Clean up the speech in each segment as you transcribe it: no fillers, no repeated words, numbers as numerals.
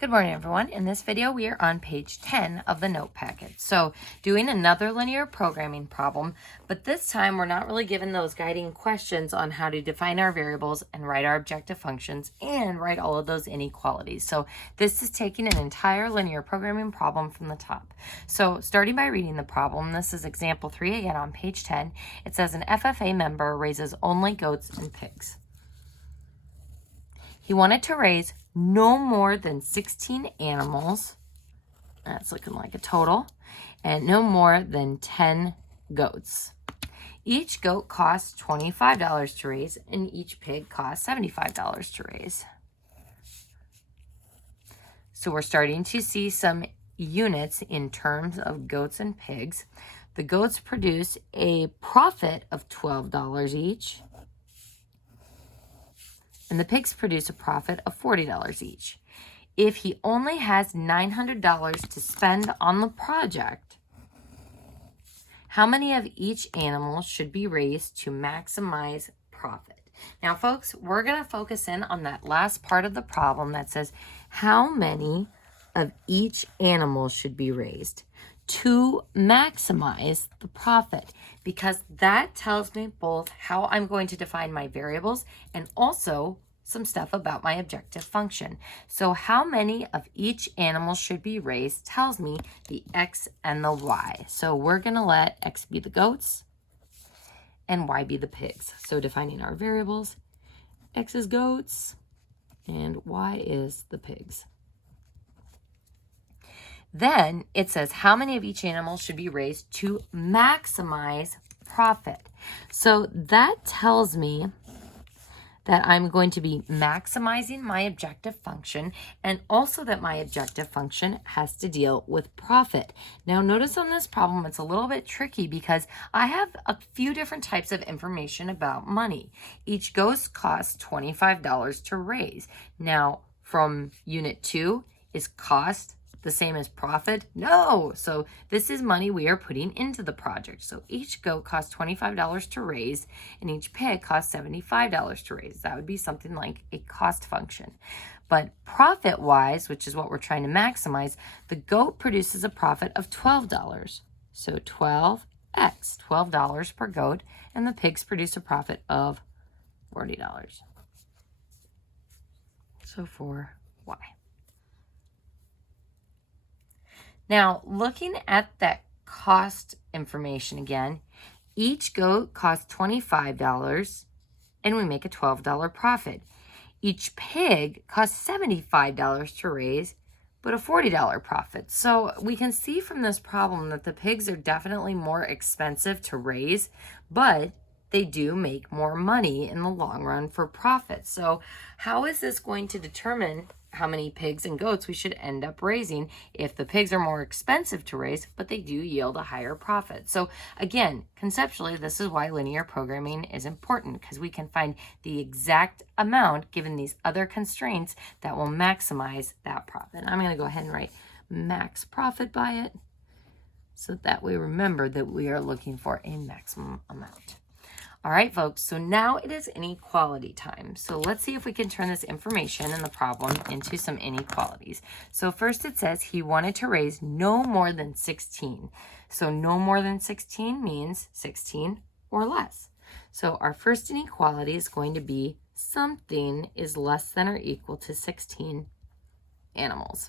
Good morning, everyone. In this video, we are on page 10 of the note packet. So doing another linear programming problem, but this time we're not really given those guiding questions on how to define our variables and write our objective functions and write all of those inequalities. So this is taking an entire linear programming problem from the top. So starting by reading the problem, this is example 3 again on page 10. It says an FFA member raises only goats and pigs. He wanted to raise no more than 16 animals, that's looking like a total, and no more than 10 goats. Each goat costs $25 to raise, and each pig costs $75 to raise. So we're starting to see some units in terms of goats and pigs. The goats produce a profit of $12 each, and the pigs produce a profit of $40 each. If he only has $900 to spend on the project, how many of each animal should be raised to maximize profit? Now, folks, we're going to focus in on that last part of the problem that says how many of each animal should be raised to maximize the profit, because that tells me both how I'm going to define my variables and also some stuff about my objective function. So how many of each animal should be raised tells me the x and the y. So we're going to let x be the goats and y be the pigs. So defining our variables, x is goats and y is the pigs. Then it says how many of each animal should be raised to maximize profit. So that tells me that I'm going to be maximizing my objective function, and also that my objective function has to deal with profit. Now notice on this problem it's a little bit tricky because I have a few different types of information about money. Each goat costs $25 to raise. Now from unit 2, is cost the same as profit? No. So this is money we are putting into the project. So each goat costs $25 to raise, and each pig costs $75 to raise. That would be something like a cost function. But profit-wise, which is what we're trying to maximize, the goat produces a profit of $12. So 12x, $12 per goat, and the pigs produce a profit of $40. So for y. Now, looking at that cost information again, each goat costs $25 and we make a $12 profit. Each pig costs $75 to raise, but a $40 profit. So we can see from this problem that the pigs are definitely more expensive to raise, but they do make more money in the long run for profit. So how is this going to determine how many pigs and goats we should end up raising if the pigs are more expensive to raise, but they do yield a higher profit? So again, conceptually, this is why linear programming is important, because we can find the exact amount given these other constraints that will maximize that profit. I'm going to go ahead and write max profit by it so that we remember that we are looking for a maximum amount. All right, folks, so now it is inequality time. So let's see if we can turn this information in the problem into some inequalities. So first it says he wanted to raise no more than 16. So no more than 16 means 16 or less. So our first inequality is going to be something is less than or equal to 16 animals.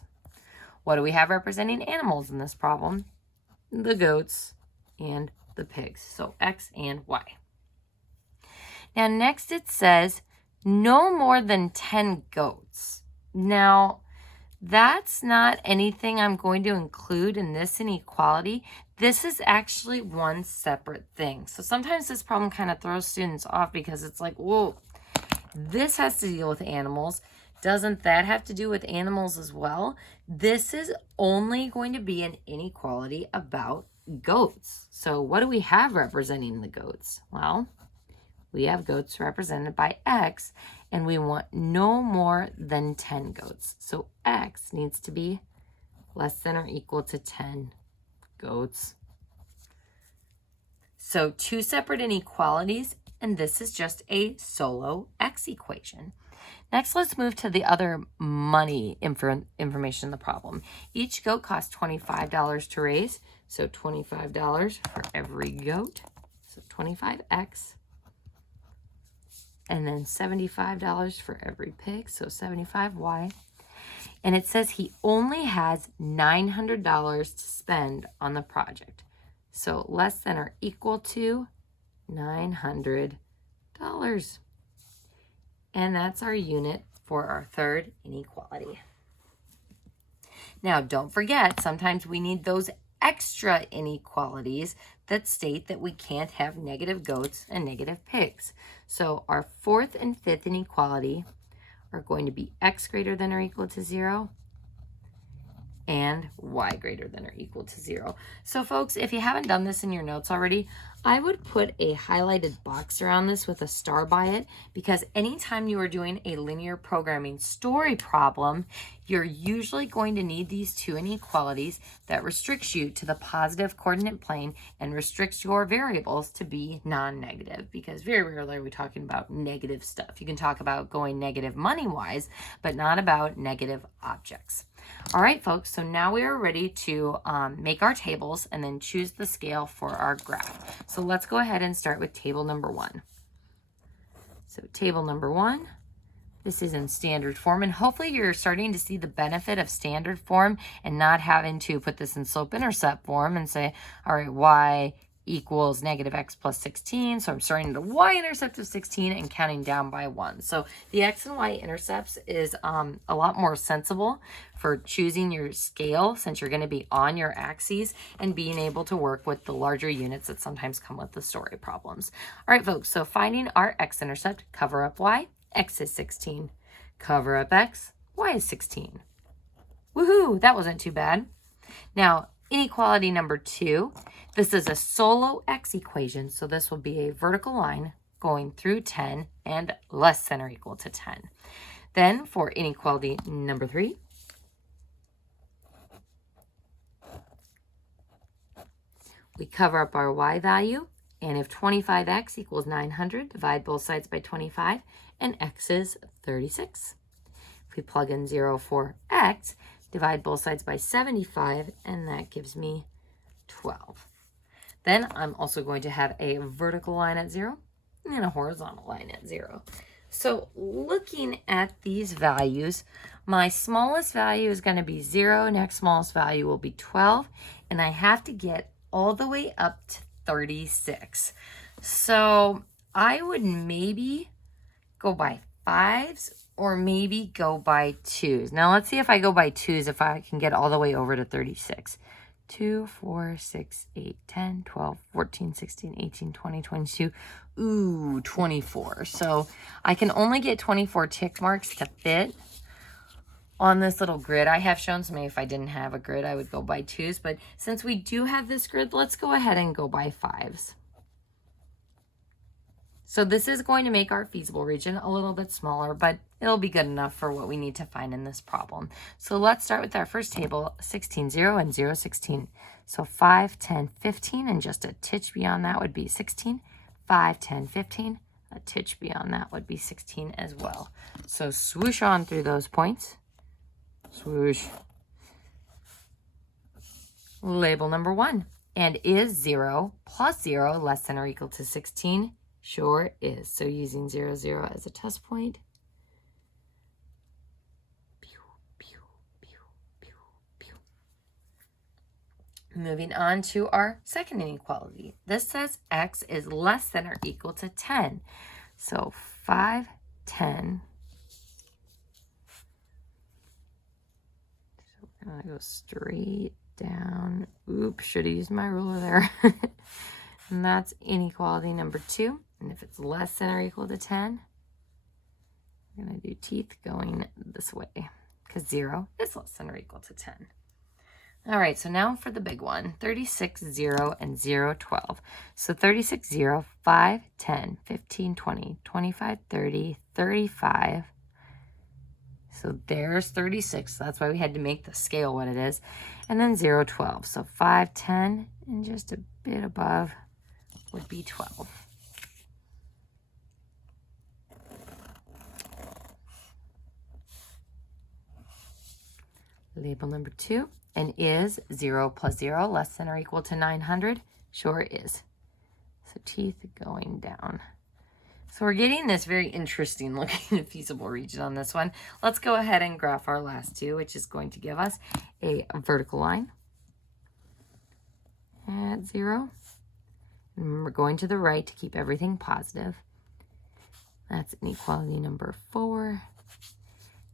What do we have representing animals in this problem? The goats and the pigs. So x and y. Now, next it says no more than 10 goats. Now, that's not anything I'm going to include in this inequality. This is actually one separate thing. So sometimes this problem kind of throws students off because it's like, whoa, this has to deal with animals. Doesn't that have to do with animals as well? This is only going to be an inequality about goats. So what do we have representing the goats? Well, we have goats represented by x, and we want no more than 10 goats. So x needs to be less than or equal to 10 goats. So two separate inequalities, and this is just a solo x equation. Next, let's move to the other money information in the problem. Each goat costs $25 to raise, so $25 for every goat, so 25x. And then $75 for every pig, so 75y. And it says he only has $900 to spend on the project. So less than or equal to $900. And that's our unit for our third inequality. Now, don't forget, sometimes we need those extra inequalities that state that we can't have negative goats and negative pigs. So our fourth and fifth inequality are going to be x greater than or equal to 0 and y greater than or equal to 0. So folks, if you haven't done this in your notes already, I would put a highlighted box around this with a star by it, because anytime you are doing a linear programming story problem, you're usually going to need these two inequalities that restricts you to the positive coordinate plane and restricts your variables to be non-negative, because very rarely are we talking about negative stuff. You can talk about going negative money-wise, but not about negative objects. All right, folks, so now we are ready to make our tables and then choose the scale for our graph. So let's go ahead and start with table number 1. So table number 1, this is in standard form, and hopefully you're starting to see the benefit of standard form and not having to put this in slope-intercept form and say, all right, y equals negative x plus 16. So I'm starting at a y-intercept of 16 and counting down by 1. So the x and y intercepts is a lot more sensible for choosing your scale, since you're going to be on your axes and being able to work with the larger units that sometimes come with the story problems. All right, folks, so finding our x-intercept, cover up y, x is 16. Cover up x, y is 16. Woohoo, that wasn't too bad. Now, inequality number 2, this is a solo x equation, so this will be a vertical line going through 10 and less than or equal to 10. Then for inequality number 3, we cover up our y value, and if 25x equals 900, divide both sides by 25, and x is 36. If we plug in 0 for x, divide both sides by 75, and that gives me 12. Then I'm also going to have a vertical line at 0 and a horizontal line at 0. So looking at these values, my smallest value is going to be 0, next smallest value will be 12, and I have to get all the way up to 36. So I would maybe go by 5s or maybe go by 2s. Now let's see if I go by 2s, if I can get all the way over to 36. 2, 4, 6, 8, 10, 12, 14, 16, 18, 20, 22. Ooh, 24. So I can only get 24 tick marks to fit on this little grid I have shown. So maybe if I didn't have a grid, I would go by 2s. But since we do have this grid, let's go ahead and go by 5s. So this is going to make our feasible region a little bit smaller, but it'll be good enough for what we need to find in this problem. So let's start with our first table, 16, 0, and 0, 16. So 5, 10, 15, and just a titch beyond that would be 16. 5, 10, 15, a titch beyond that would be 16 as well. So swoosh on through those points. Swoosh. Label number 1. And is 0 plus 0 less than or equal to 16? Sure is. So using 0, 0 as a test point. Pew, pew, pew, pew, pew. Moving on to our second inequality. This says x is less than or equal to 10. So 5, 10. So we're going to go straight down. Oops, should have used my ruler there. And that's inequality number 2. And if it's less than or equal to 10, we're going to do teeth going this way, because 0 is less than or equal to 10. All right, so now for the big one, 36, 0, and 0, 12. So 36, 0, 5, 10, 15, 20, 25, 30, 35. So there's 36. That's why we had to make the scale what it is. And then 0, 12. So 5, 10, and just a bit above would be 12. Label number 2. And is 0 plus 0 less than or equal to 900? Sure is. So teeth going down. So we're getting this very interesting looking feasible region on this one. Let's go ahead and graph our last two, which is going to give us a vertical line at 0. And we're going to the right to keep everything positive. That's inequality number 4.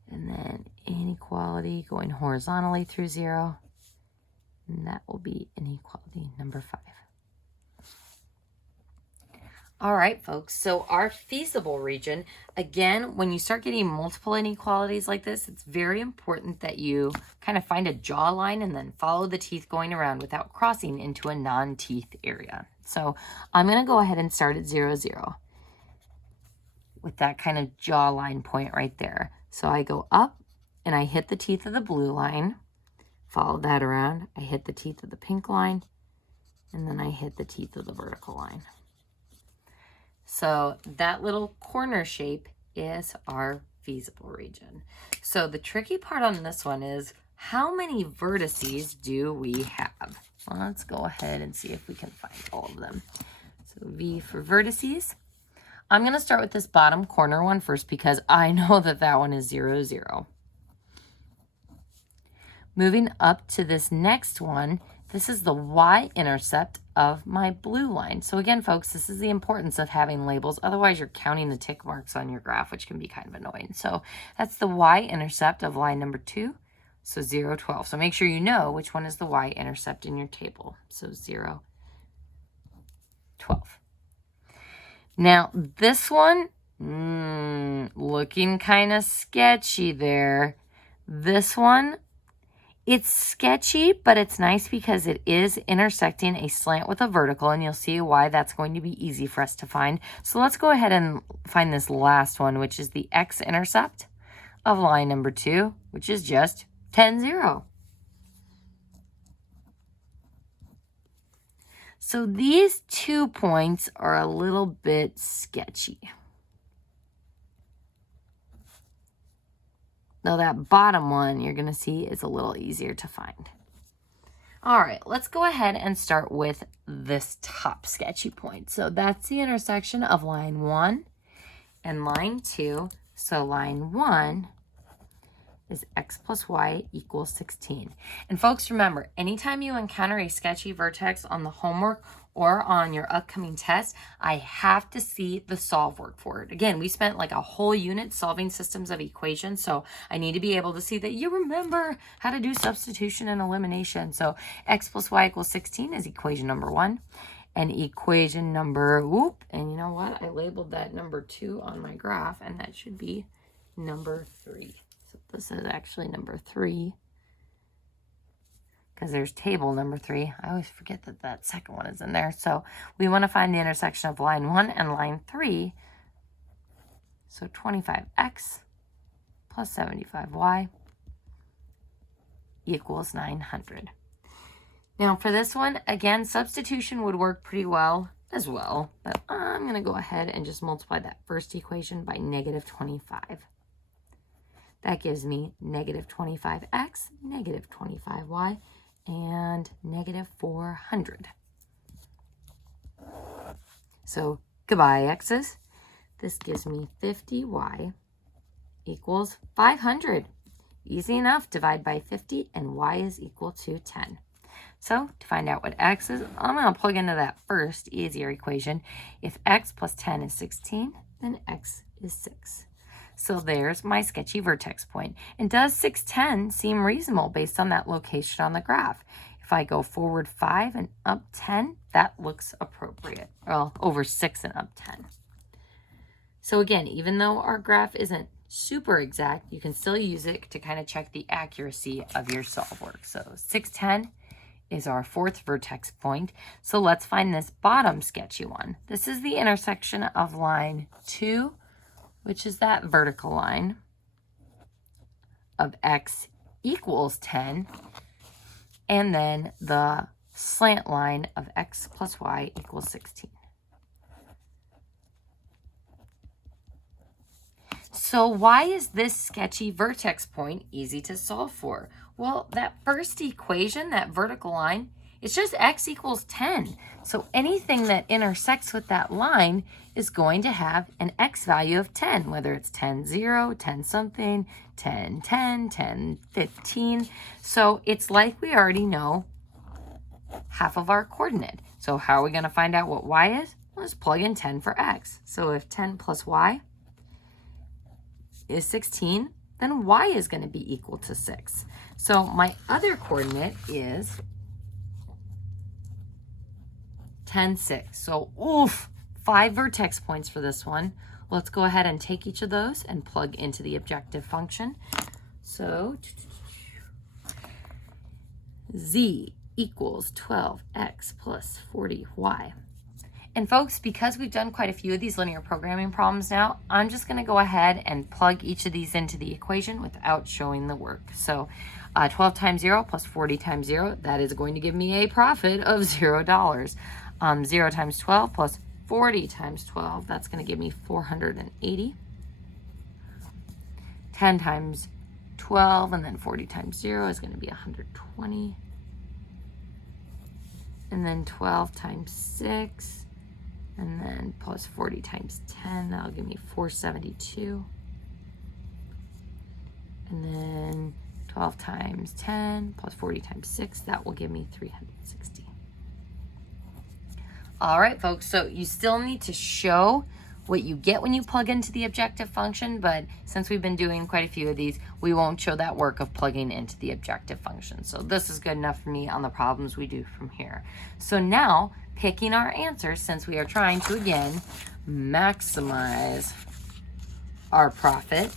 And then inequality going horizontally through 0. And that will be inequality number 5. All right, folks, so our feasible region, again, when you start getting multiple inequalities like this, it's very important that you kind of find a jawline and then follow the teeth going around without crossing into a non-teeth area. So I'm going to go ahead and start at 0, 0 with that kind of jawline point right there. So I go up and I hit the teeth of the blue line, follow that around, I hit the teeth of the pink line, and then I hit the teeth of the vertical line. So that little corner shape is our feasible region. So the tricky part on this one is how many vertices do we have? Well, let's go ahead and see if we can find all of them. So V for vertices. I'm going to start with this bottom corner one first because I know that that one is 0, 0. Moving up to this next one, this is the y-intercept of my blue line. So again, folks, this is the importance of having labels. Otherwise, you're counting the tick marks on your graph, which can be kind of annoying. So that's the y-intercept of line number 2. So 0, 12. So make sure you know which one is the y-intercept in your table. So 0, 12. Now, this one, looking kind of sketchy there. This one, it's sketchy, but it's nice because it is intersecting a slant with a vertical, and you'll see why that's going to be easy for us to find. So let's go ahead and find this last one, which is the x-intercept of line number 2, which is just 10, 0. So these 2 points are a little bit sketchy. Now that bottom one you're going to see is a little easier to find. All right, let's go ahead and start with this top sketchy point. So that's the intersection of line 1 and line 2. So line 1 is x plus y equals 16. And folks, remember, anytime you encounter a sketchy vertex on the homework or on your upcoming test, I have to see the solve work for it. Again, we spent like a whole unit solving systems of equations, so I need to be able to see that you remember how to do substitution and elimination. So x plus y equals 16 is equation number 1. And equation number, and you know what? I labeled that number 2 on my graph, and that should be number 3. So this is actually number 3. Because there's table number 3. I always forget that that second one is in there. So we want to find the intersection of line 1 and line 3. So 25x plus 75y equals 900. Now for this one, again, substitution would work pretty well as well. But I'm going to go ahead and just multiply that first equation by negative 25. That gives me negative 25x, negative 25y, and negative 400. So goodbye, x's. This gives me 50y equals 500. Easy enough, divide by 50, and y is equal to 10. So to find out what x is, I'm going to plug into that first easier equation. If x plus 10 is 16, then x is 6. So there's my sketchy vertex point. And does 610 seem reasonable based on that location on the graph? If I go forward 5 and up 10, that looks appropriate. Well, over 6 and up 10. So again, even though our graph isn't super exact, you can still use it to kind of check the accuracy of your solve work. So 610 is our 4th vertex point. So let's find this bottom sketchy one. This is the intersection of line 2, which is that vertical line, of x equals 10, and then the slant line of x plus y equals 16. So why is this sketchy vertex point easy to solve for? Well, that first equation, that vertical line, it's just x equals 10. So anything that intersects with that line is going to have an x value of 10, whether it's 10, 0, 10 something, 10, 10, 10, 15. So it's like we already know half of our coordinate. So how are we going to find out what y is? Let's plug in 10 for x. So if 10 plus y is 16, then y is going to be equal to 6. So my other coordinate is 10, 6. So, oof, 5 vertex points for this one. Let's go ahead and take each of those and plug into the objective function. So, z equals 12x plus 40y. And folks, because we've done quite a few of these linear programming problems now, I'm just going to go ahead and plug each of these into the equation without showing the work. So 12 times 0 plus 40 times 0, that is going to give me a profit of $0. 0 times 12 plus 40 times 12, that's going to give me 480. 10 times 12 and then 40 times 0 is going to be 120. And then 12 times 6. And then plus 40 times 10, that'll give me 472. And then 12 times 10 plus 40 times 6, that will give me 360. All right, folks, so you still need to show what you get when you plug into the objective function, but since we've been doing quite a few of these, we won't show that work of plugging into the objective function. So this is good enough for me on the problems we do from here. So now, picking our answers, since we are trying to, again, maximize our profit,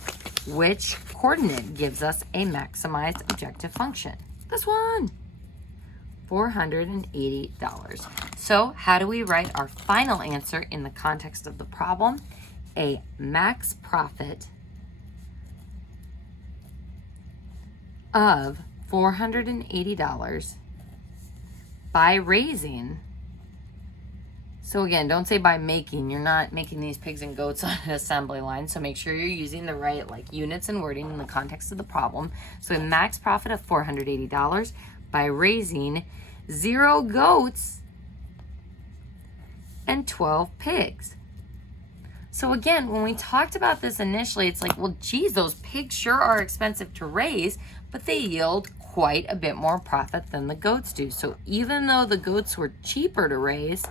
which coordinate gives us a maximized objective function? This one, $480. So how do we write our final answer in the context of the problem? A max profit of $480 by raising. So again, don't say by making. You're not making these pigs and goats on an assembly line. So make sure you're using the right units and wording in the context of the problem. So a max profit of $480 by raising 0 goats and 12 pigs. So again, when we talked about this initially, it's like, well, geez, those pigs sure are expensive to raise, but they yield quite a bit more profit than the goats do. So even though the goats were cheaper to raise,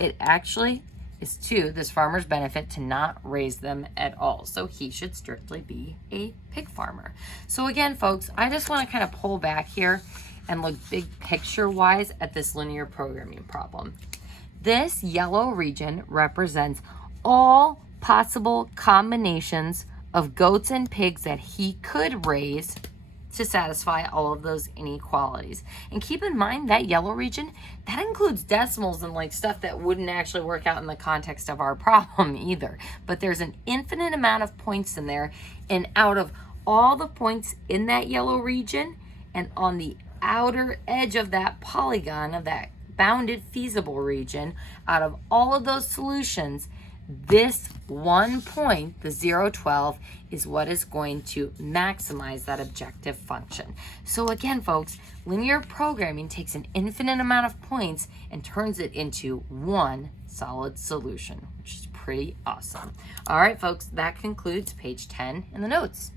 it actually is to this farmer's benefit to not raise them at all. So he should strictly be a pig farmer. So again, folks, I just want to kind of pull back here and look big picture wise at this linear programming problem. This yellow region represents all possible combinations of goats and pigs that he could raise to satisfy all of those inequalities. And keep in mind that yellow region, that includes decimals and stuff that wouldn't actually work out in the context of our problem either. But there's an infinite amount of points in there, and out of all the points in that yellow region and on the outer edge of that polygon, of that bounded feasible region, out of all of those solutions, this one point, the 0, 12, is what is going to maximize that objective function. So again, folks, linear programming takes an infinite amount of points and turns it into one solid solution, which is pretty awesome. All right, folks, that concludes page 10 in the notes.